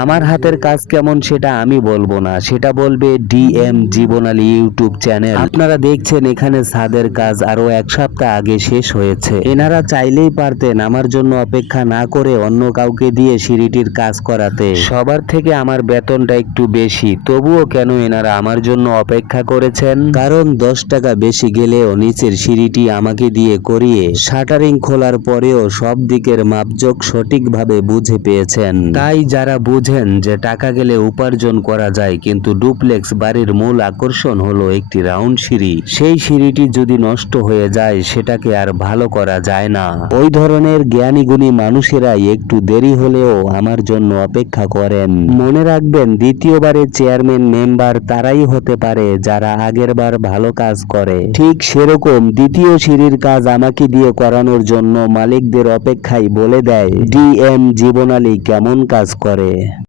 আমার হাতের কাজ কেমন সেটা আমি বলবো না, সেটা বলবে ডিএম জীবন আলী ইউটিউব চ্যানেল। আপনারা দেখছেন এখানে ছাদের কাজ আরো 1 সপ্তাহ আগে শেষ হয়েছে। এনারা চাইলেই পারতেন আমার জন্য অপেক্ষা না করে অন্য কাউকে দিয়ে সিঁড়িটির কাজ করাতে। সবার থেকে আমার বেতনটা একটু বেশি, তবুও কেন এনারা আমার জন্য অপেক্ষা করেছেন? কারণ 10 টাকা বেশি গেলেও নিচের সিঁড়িটি আমাকে দিয়ে করিয়ে শাটারিং খোলার পরেও সব দিকের মাপজোক সঠিকভাবে বুঝে পেয়েছেন। তাই যারা বুঝেন যে টাকা গেলে উপার্জন করা যায়, কিন্তু ডুপ্লেক্স বাড়ির মূল আকর্ষণ হলো একটি রাউন্ড সিঁড়ি, সেই সিঁড়িটি যদি নষ্ট হয়ে যায় সেটাকে আর ভালো করা যায় না। ওই ধরনের জ্ঞানী গুণী মানুষেরাই একটু দেরি হলেও আমার জন্য অপেক্ষা করেন। মনে রাখবেন, দ্বিতীয়বারের চেয়ারম্যান মেম্বার তারাই হতে পারে যারা আগেরবার ভালো কাজ করে। ঠিক সেরকম দ্বিতীয় সিঁড়ির কাজ আমাকে দিয়ে করানোর জন্য মালিকদের অপেক্ষায় বলে দেয় ডিএম জীবন আলী কেমন কাজ করে।